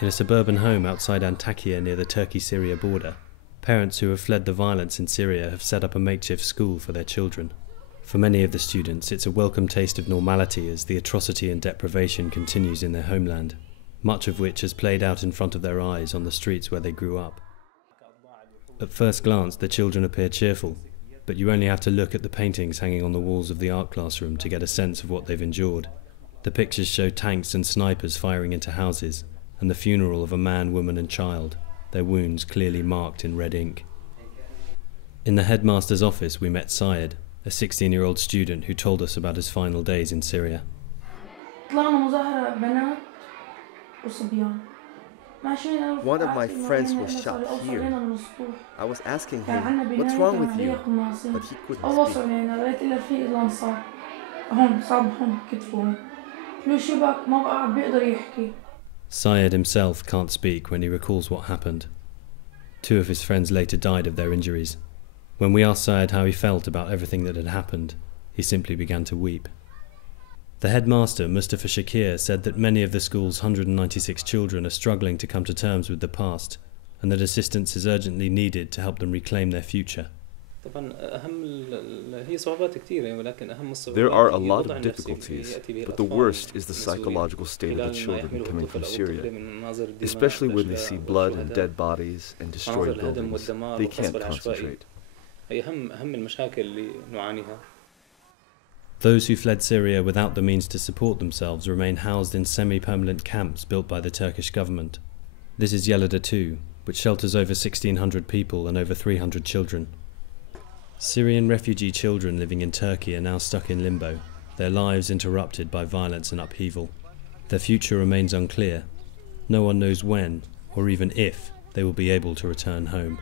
In a suburban home outside Antakya near the Turkey-Syria border, parents who have fled the violence in Syria have set up a makeshift school for their children. For many of the students, it's a welcome taste of normality as the atrocity and deprivation continues in their homeland, much of which has played out in front of their eyes on the streets where they grew up. At first glance, the children appear cheerful, but you only have to look at the paintings hanging on the walls of the art classroom to get a sense of what they've endured. The pictures show tanks and snipers firing into houses, and the funeral of a man, woman and child, their wounds clearly marked in red ink. In the headmaster's office we met Syed, a 16-year-old student who told us about his final days in Syria. One of my friends was shot here. I was asking him, what's wrong with you? But he couldn't speak. Syed himself can't speak when he recalls what happened. 2 of his friends later died of their injuries. When we asked Syed how he felt about everything that had happened, he simply began to weep. The headmaster, Mustafa Shakir, said that many of the school's 196 children are struggling to come to terms with the past, and that assistance is urgently needed to help them reclaim their future. There are a lot of difficulties, but the worst is the psychological state of the children coming from Syria. Especially when they see blood and dead bodies and destroyed buildings, they can't concentrate. Those who fled Syria without the means to support themselves remain housed in semi-permanent camps built by the Turkish government. This is Yelada 2, which shelters over 1,600 people and over 300 children. Syrian refugee children living in Turkey are now stuck in limbo, their lives interrupted by violence and upheaval. Their future remains unclear. No one knows when, or even if, they will be able to return home.